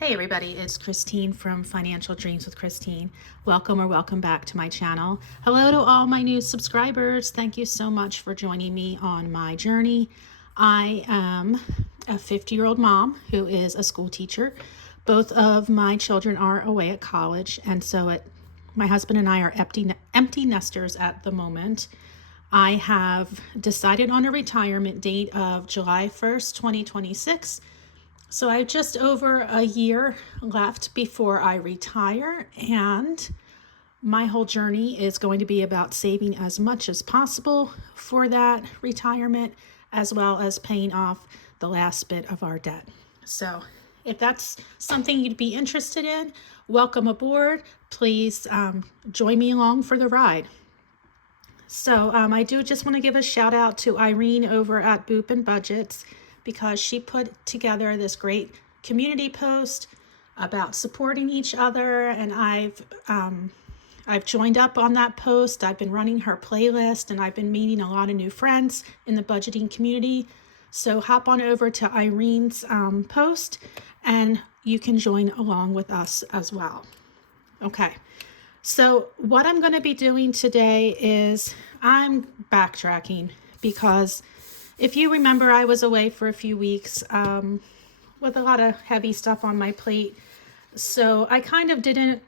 Hey everybody, it's Christine from Financial Dreams with Christine. Welcome back to my channel. Hello to all my new subscribers. Thank you so much for joining me on my journey. I am a 50-year-old mom who is a school teacher. Both of my children are away at college, and so my husband and I are empty nesters at the moment. I have decided on a retirement date of July 1st, 2026. So I have just over a year left before I retire, and my whole journey is going to be about saving as much as possible for that retirement, as well as paying off the last bit of our debt. So if that's something you'd be interested in, welcome aboard. Please join me along for the ride. So I do just want to give a shout out to Irene over at Boop and Budgets, because she put together this great community post about supporting each other, and I've joined up on that post. I've been running her playlist, and I've been meeting a lot of new friends in the budgeting community. So hop on over to Irene's post, and you can join along with us as well. Okay, so what I'm going to be doing today is I'm backtracking, because if you remember, I was away for a few weeks with a lot of heavy stuff on my plate. So I kind of didn't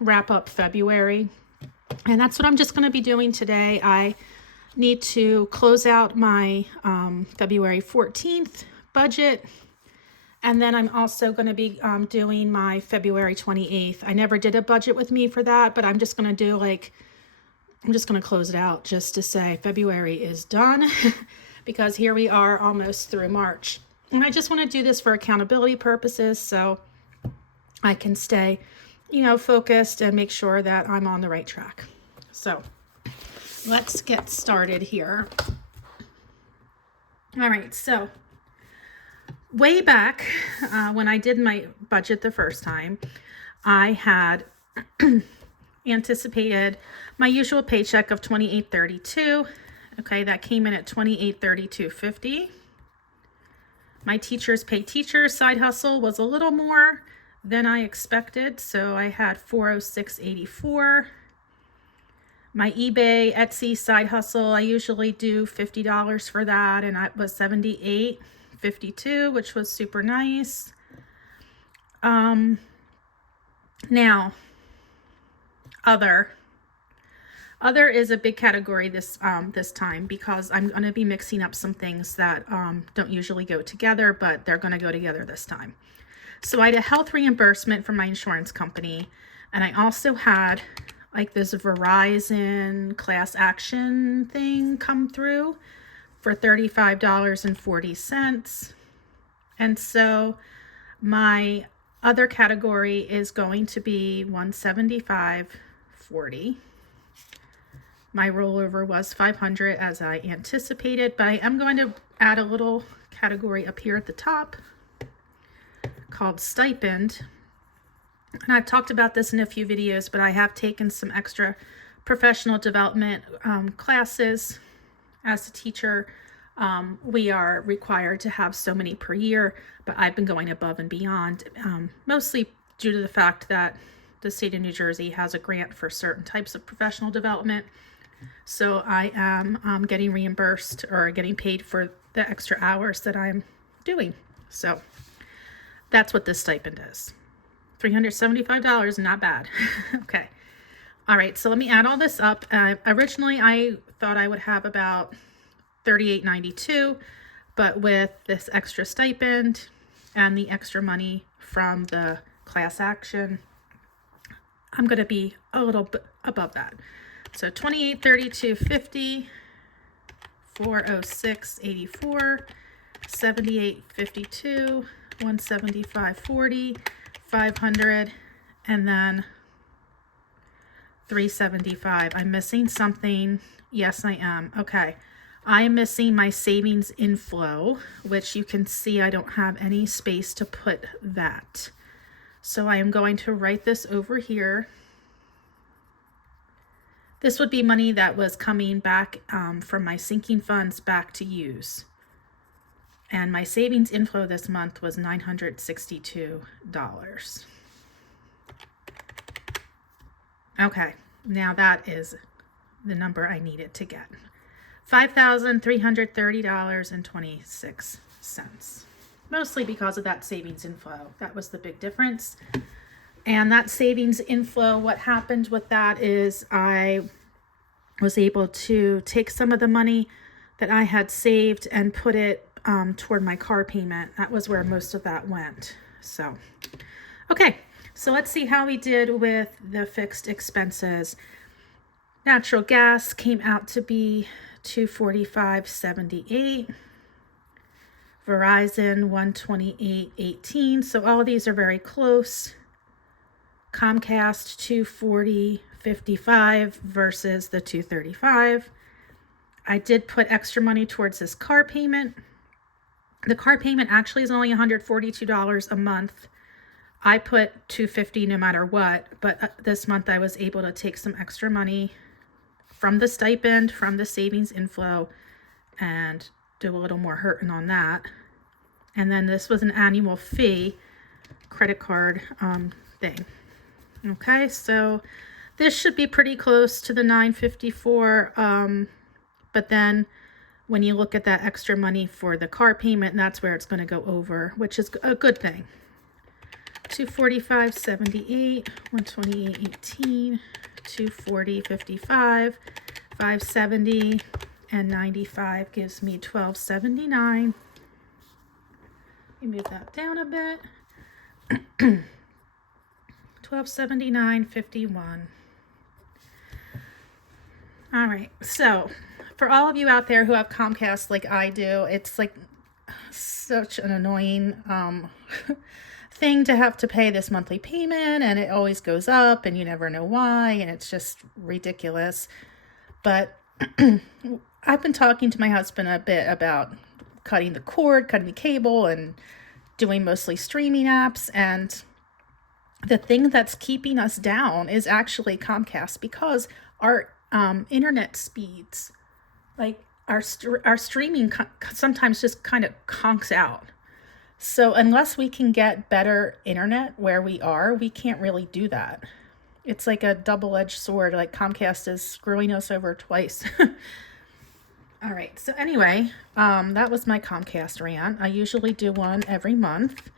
wrap up February. And that's what I'm just going to be doing today. I need to close out my February 14th budget. And then I'm also going to be doing my February 28th. I never did a budget with me for that, but I'm just going to do I'm just going to close it out just to say February is done. Because here we are almost through March. And I just want to do this for accountability purposes, so I can stay, focused and make sure that I'm on the right track. So let's get started here. All right, so way back when I did my budget the first time, I had anticipated my usual paycheck of $28.32. Okay, that came in at $28.32.50. My teachers pay teachers side hustle was a little more than I expected, so I had $406.84. My eBay, Etsy side hustle, I usually do $50 for that, and it was $78.52, which was super nice. Now, Other is a big category this time, because I'm going to be mixing up some things that don't usually go together, but they're going to go together this time. So I had a health reimbursement from my insurance company, and I also had this Verizon class action thing come through for $35.40. And so my other category is going to be $175.40. My rollover was $500 as I anticipated, but I am going to add a little category up here at the top called stipend. And I've talked about this in a few videos, but I have taken some extra professional development classes. As a teacher, we are required to have so many per year, but I've been going above and beyond, mostly due to the fact that the state of New Jersey has a grant for certain types of professional development. So I am getting reimbursed or getting paid for the extra hours that I'm doing. So that's what this stipend is. $375, not bad. Okay. All right, so let me add all this up. Originally, I thought I would have about $38.92, but with this extra stipend and the extra money from the class action, I'm going to be a little bit above that. So $28.32.50, $406.84, $78.52, $175.40, $500, and then $375. I'm missing something. Yes, I am. Okay. I am missing my savings inflow, which you can see I don't have any space to put that. So I am going to write this over here. This would be money that was coming back from my sinking funds back to use. And my savings inflow this month was $962. Okay, now that is the number I needed to get. $5,330.26. Mostly because of that savings inflow. That was the big difference. And that savings inflow, what happened with that is I was able to take some of the money that I had saved and put it toward my car payment. That was where most of that went. So, okay, so let's see how we did with the fixed expenses. Natural gas came out to be $245.78. Verizon $128.18. So all of these are very close. Comcast $240.55 versus the $235. I did put extra money towards this car payment. The car payment actually is only $142 a month. I put $250 no matter what, but this month I was able to take some extra money from the stipend, from the savings inflow, and do a little more hurting on that. And then this was an annual fee credit card thing. Okay, so this should be pretty close to the $954, but then when you look at that extra money for the car payment, that's where it's going to go over, which is a good thing. $245.78, $128.18, $240.55, $570, and $95 gives me $1279. Let me move that down a bit. $1279.51. All right, so for all of you out there who have Comcast like I do, it's like such an annoying thing to have to pay this monthly payment, and it always goes up and you never know why, and it's just ridiculous. But I've been talking to my husband a bit about cutting the cord, cutting the cable, and doing mostly streaming apps. And the thing that's keeping us down is actually Comcast, because our internet speeds, like our streaming sometimes just kind of conks out. So unless we can get better internet where we are, we can't really do that. It's like a double-edged sword. Like Comcast is screwing us over twice. All right, so anyway, that was my Comcast rant. I usually do one every month.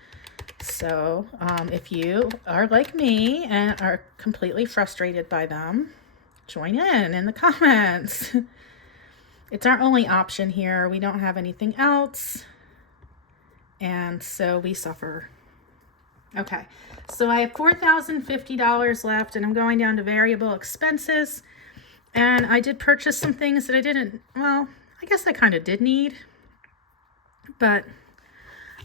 So if you are like me and are completely frustrated by them, join in the comments. It's our only option here. We don't have anything else. And so we suffer. Okay, so I have $4,050 left, and I'm going down to variable expenses. And I did purchase some things that I didn't, well, I guess I kind of did need, but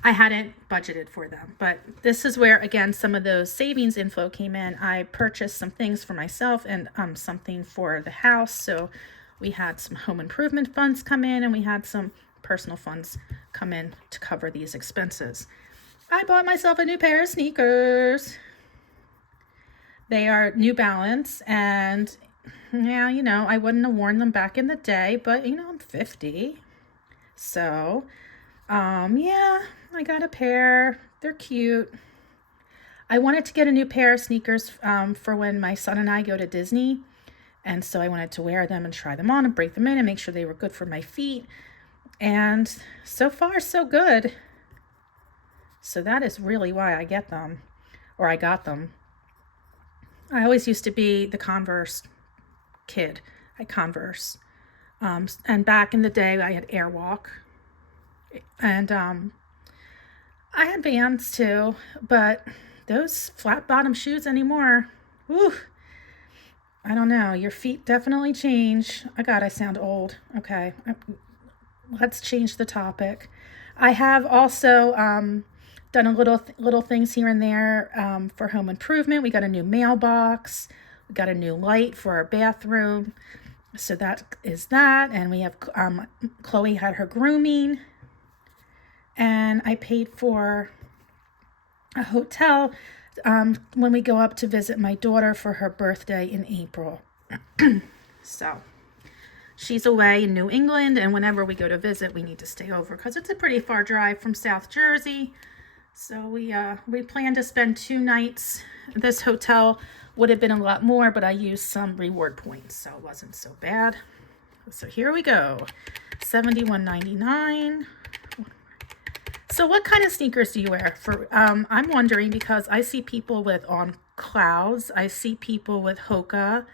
I hadn't budgeted for them. But this is where, again, some of those savings inflow came in. I purchased some things for myself and something for the house. So we had some home improvement funds come in, and we had some personal funds come in to cover these expenses. I bought myself a new pair of sneakers. They are New Balance, and yeah, you know, I wouldn't have worn them back in the day, but you know, I'm 50. So, yeah, I got a pair. They're cute. I wanted to get a new pair of sneakers for when my son and I go to Disney. And so I wanted to wear them and try them on and break them in and make sure they were good for my feet. And so far, so good. So that is really why I get them, or I got them. I always used to be the Converse kid. I Converse. And back in the day, I had Airwalk. And I had Vans too, but those flat bottom shoes anymore, whew, I don't know. Your feet definitely change. Oh God, I sound old. Okay, let's change the topic. I have also done a little things here and there for home improvement. We got a new mailbox. We got a new light for our bathroom. So that is that. And we have Chloe had her grooming. And I paid for a hotel when we go up to visit my daughter for her birthday in April. So, she's away in New England, and whenever we go to visit, we need to stay over because it's a pretty far drive from South Jersey. So we plan to spend 2 nights. This hotel would have been a lot more, but I used some reward points, so it wasn't so bad. So here we go, $71.99. So what kind of sneakers do you wear? I'm wondering because I see people with on Clouds, I see people with Hoka,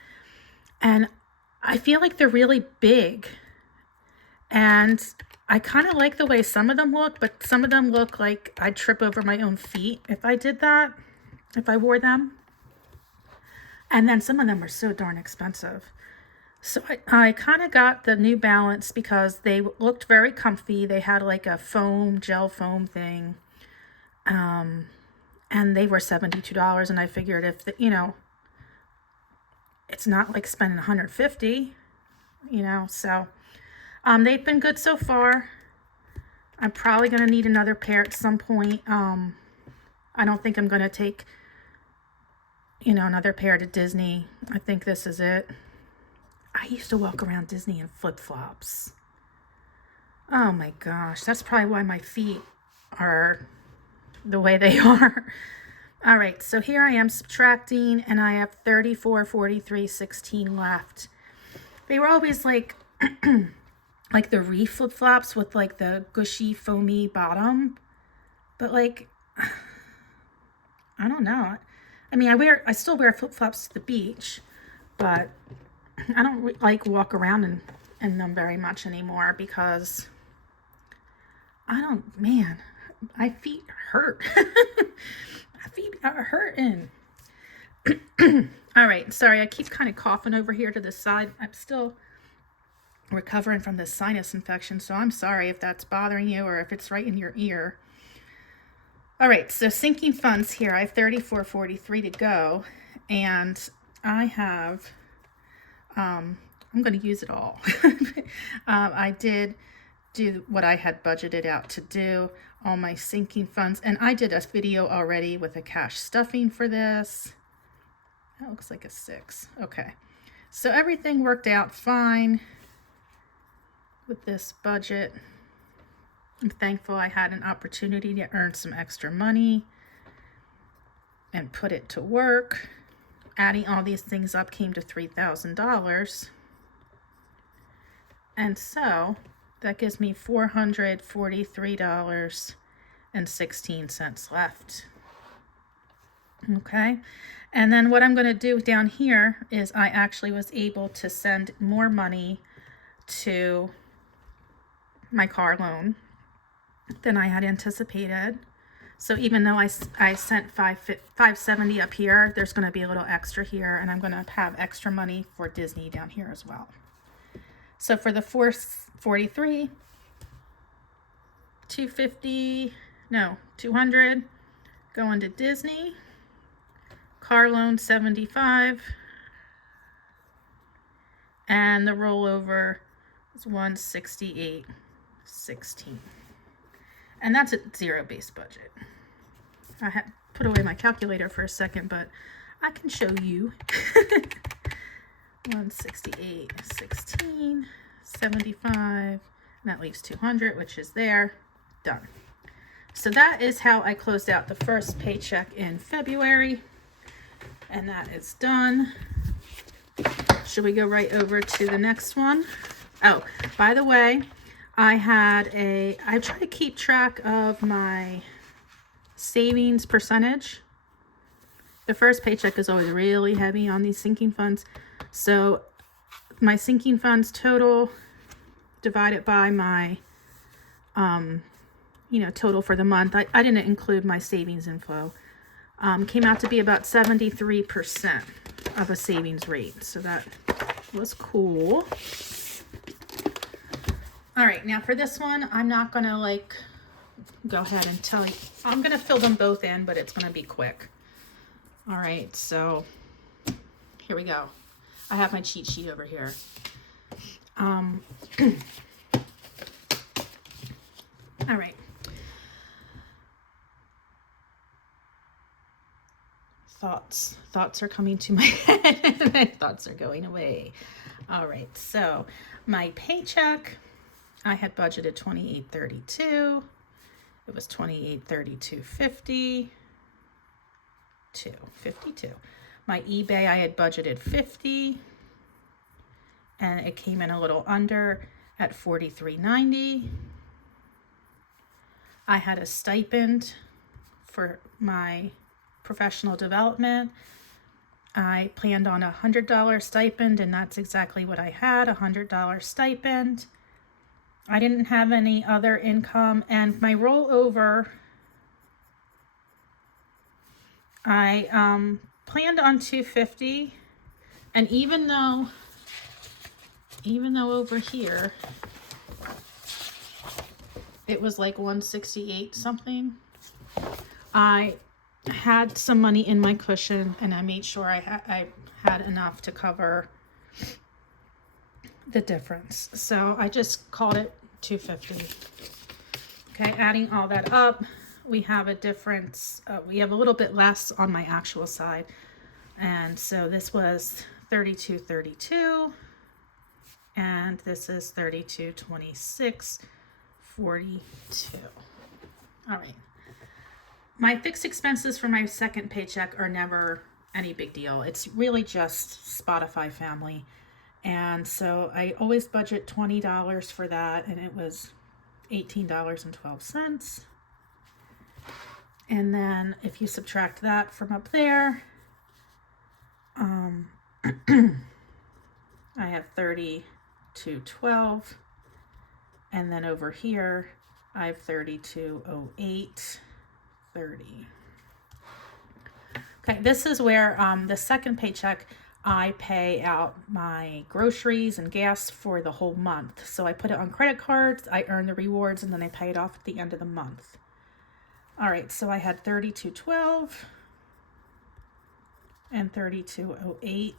and I feel like they're really big. And I kind of like the way some of them look, but some of them look like I'd trip over my own feet if I did that, if I wore them. And then some of them are so darn expensive. So I kind of got the New Balance because they looked very comfy. They had like a gel foam thing. And they were $72. And I figured if, it's not like spending $150, so they've been good so far. I'm probably going to need another pair at some point. I don't think I'm going to take, another pair to Disney. I think this is it. I used to walk around Disney in flip-flops. Oh my gosh, that's probably why my feet are the way they are. All right, so here I am subtracting, and I have 34, 43, 16 left. They were always like, like the Reef flip-flops with like the gushy, foamy bottom. But like, I don't know. I mean, I still wear flip-flops to the beach, but I don't like walk around in them very much anymore because my feet hurt. My feet are hurting. All right, sorry, I keep kind of coughing over here to the side. I'm still recovering from this sinus infection, so I'm sorry if that's bothering you or if it's right in your ear. All right, so sinking funds here. I have 34.43 to go, and I have, I'm going to use it all. I did do what I had budgeted out to do, all my sinking funds, and I did a video already with a cash stuffing for this. That looks like a 6. Okay, so everything worked out fine with this budget. I'm thankful I had an opportunity to earn some extra money and put it to work. Adding all these things up came to $3,000. And so that gives me $443.16 left. Okay. And then what I'm going to do down here is I actually was able to send more money to my car loan than I had anticipated. So even though I sent $570 up here, there's going to be a little extra here, and I'm going to have extra money for Disney down here as well. So for the 443, 200 going to Disney. Car loan 75, and the rollover is 168.16, and that's a zero-based budget. I had put away my calculator for a second, but I can show you. 168.16, 75, and that leaves 200, which is there. Done. So that is how I closed out the first paycheck in February. And that is done. Should we go right over to the next one? Oh, by the way, I try to keep track of my savings percentage. The first paycheck is always really heavy on these sinking funds. So my sinking funds total divided by my, total for the month. I didn't include my savings info. Came out to be about 73% of a savings rate. So that was cool. All right, now for this one, I'm not going to go ahead and tell you. I'm going to fill them both in, but it's going to be quick. All right, so here we go. I have my cheat sheet over here. All right. Thoughts are coming to my head. Thoughts are going away. All right, so my paycheck, I had budgeted $28.32. It was $28.32.50. 52. My eBay, I had budgeted 50, and it came in a little under at $43.90. I had a stipend for my professional development. I planned on a $100 stipend, and that's exactly what I had, a $100 stipend. I didn't have any other income, and my rollover, I planned on $250, and even though over here it was like $168 something, I had some money in my cushion, and I made sure I had enough to cover the difference. So I just called it $250. Okay, adding all that up, we have a difference. We have a little bit less on my actual side, and so this was $32.32, and this is $32.26.42. All right. My fixed expenses for my second paycheck are never any big deal. It's really just Spotify family. And so I always budget $20 for that, and it was $18.12. And then if you subtract that from up there, I have $32.12, and then over here I have $32.08.30. Okay, this is where the second paycheck, I pay out my groceries and gas for the whole month. So I put it on credit cards, I earn the rewards, and then I pay it off at the end of the month. All right, so I had $32.12 and $32.08.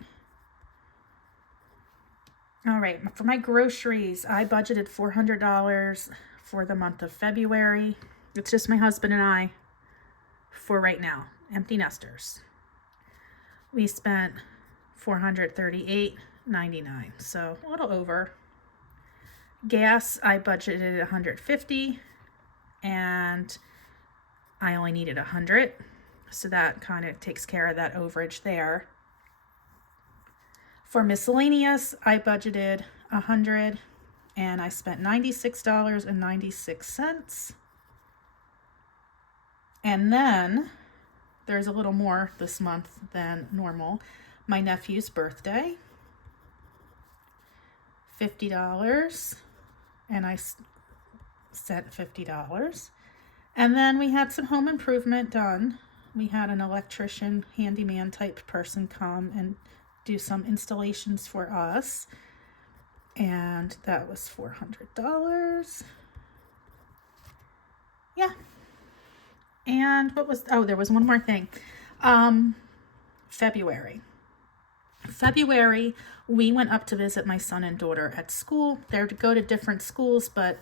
All right, for my groceries, I budgeted $400 for the month of February. It's just my husband and I for right now, empty nesters. We spent $438.99, so a little over. Gas, I budgeted $150, and I only needed $100, so that kind of takes care of that overage there. For miscellaneous, I budgeted $100, and I spent $96.96. And then there's a little more this month than normal. My nephew's birthday, $50, and I sent $50. And then we had some home improvement done. We had an electrician, handyman type person come and do some installations for us, and that was $400. Yeah. And what was, oh, there was one more thing. February, we went up to visit my son and daughter at school. They're to go to different schools, but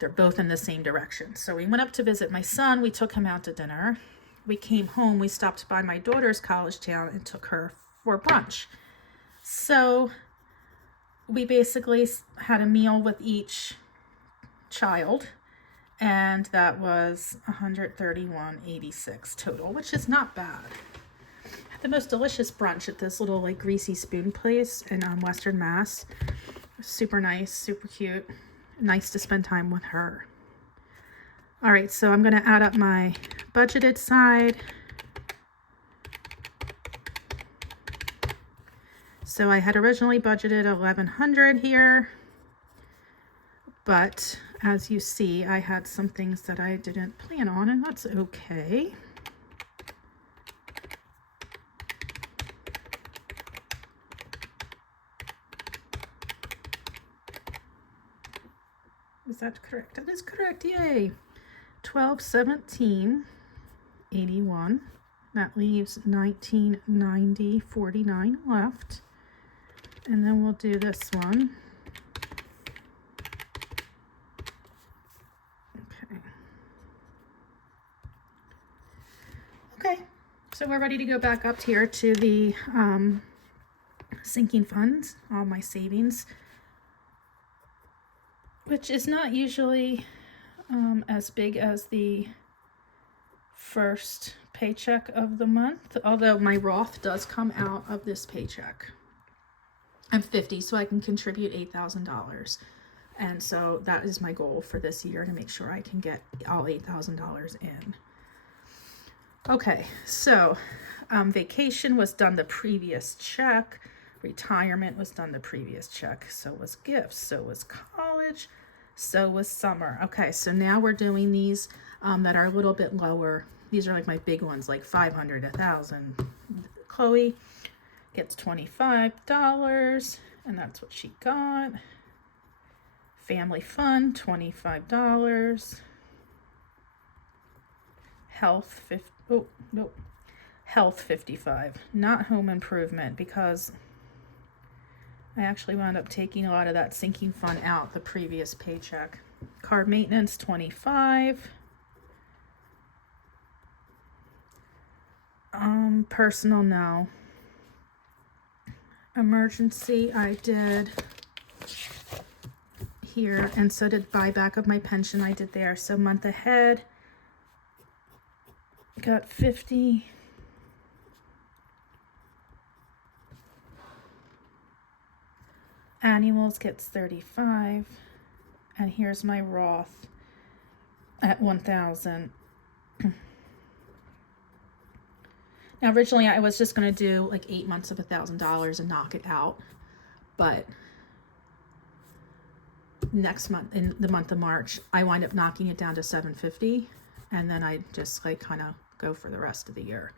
they're both in the same direction. So we went up to visit my son. We took him out to dinner. We came home. We stopped by my daughter's college town and took her for brunch. So we basically had a meal with each child, and that was $131.86 total, which is not bad. The most delicious brunch at this little like greasy spoon place in Western Mass. Super nice, super cute. Nice to spend time with her. All right, so I'm going to add up my budgeted side. So I had originally budgeted $1,100 here, but as you see, I had some things that I didn't plan on, and that's okay. Is that correct? That is correct. Yay. $1,217.81. That leaves $1990.49 left. And then we'll do this one. Okay, so we're ready to go back up here to the sinking funds, all my savings, which is not usually as big as the first paycheck of the month, although my Roth does come out of this paycheck. I'm 50, so I can contribute $8,000. And so that is my goal for this year, to make sure I can get all $8,000 in. Okay, so vacation was done the previous check. Retirement was done the previous check. So was gifts. So was college. So was summer. Okay, so now we're doing these that are a little bit lower. These are like my big ones, like 500, 1,000. Chloe gets $25, and that's what she got. Family fun, $25. Health, Health, 55. Not home improvement, because I actually wound up taking a lot of that sinking fund out the previous paycheck. Car maintenance, 25. Personal, no. Emergency, I did here, and so did buyback of my pension, I did there. So month ahead, got 50. Annuals gets 35. And here's my Roth at 1,000. Now, originally I was just going to do like 8 months of $1,000 and knock it out. But next month, in the month of March, I wind up knocking it down to 750. And then I just like kind of go for the rest of the year.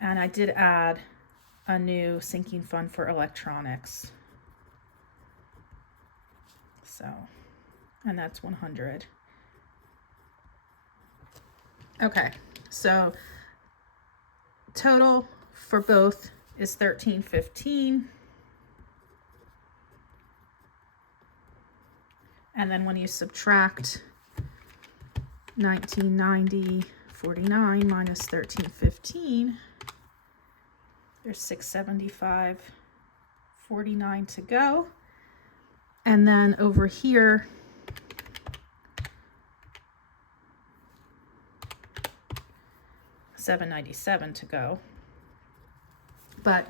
And I did add a new sinking fund for electronics. So, and that's 100. Okay, so total for both is $1,315. And then when you subtract 1990 49 minus 1315, there's 675.49 to go. And then over here, $797 to go. But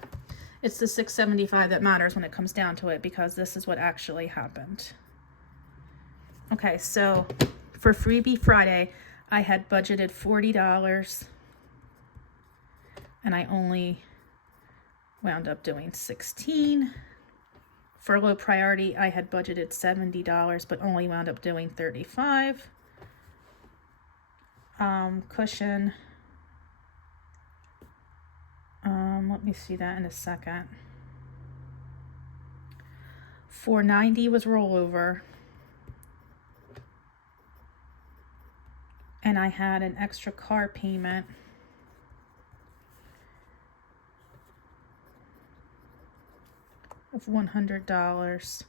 it's the 675 that matters when it comes down to it, because this is what actually happened. Okay, so for Freebie Friday, I had budgeted $40, and I only wound up doing 16. For low priority, I had budgeted $70, but only wound up doing 35. Cushion, let me see that in a second. 490 was rollover. And I had an extra car payment of $100.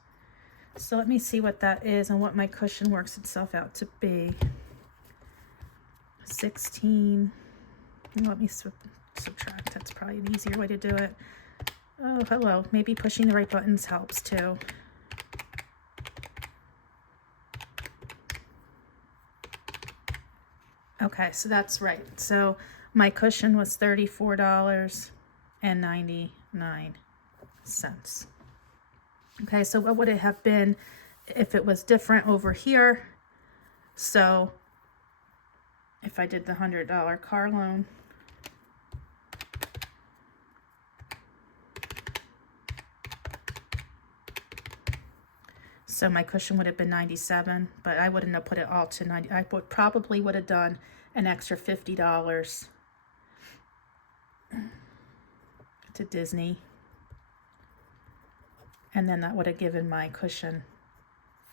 So let me see what that is and what my cushion works itself out to be. 16. Let me subtract. That's probably an easier way to do it. Oh, hello. Maybe pushing the right buttons helps too. Okay, so that's right. So my cushion was $34.99. Okay, so what would it have been if it was different over here? So if I did the $100 car loan, so my cushion would have been 97, but I wouldn't have put it all to 90. I probably would have done an extra $50 to Disney. And then that would have given my cushion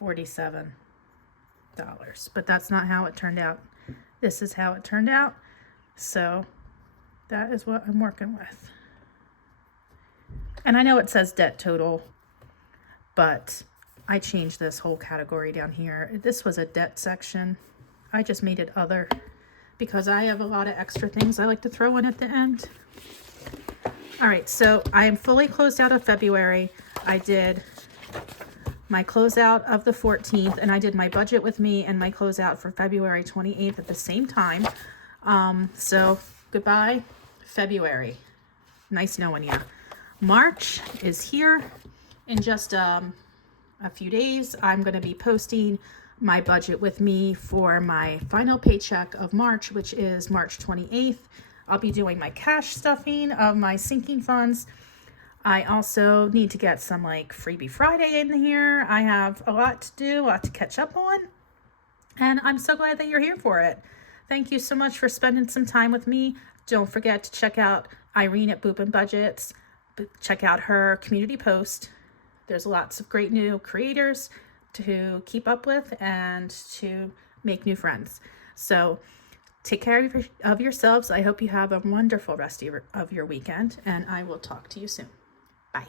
$47. But that's not how it turned out. This is how it turned out. So that is what I'm working with. And I know it says debt total, but I changed this whole category down here. This was a debt section. I just made it other because I have a lot of extra things I like to throw in at the end. All right, so I am fully closed out of February. I did my closeout of the 14th, and I did my budget with me and my closeout for February 28th at the same time. So goodbye, February. Nice knowing you. March is here in just a few days. I'm going to be posting my budget with me for my final paycheck of March, which is March 28th. I'll be doing my cash stuffing of my sinking funds. I also need to get some like Freebie Friday in here. I have a lot to do, a lot to catch up on. And I'm so glad that you're here for it. Thank you so much for spending some time with me. Don't forget to check out Irene at Boop and Budgets. Check out her community post. There's lots of great new creators to keep up with and to make new friends. So take care of yourselves. I hope you have a wonderful rest of your weekend, and I will talk to you soon. Bye.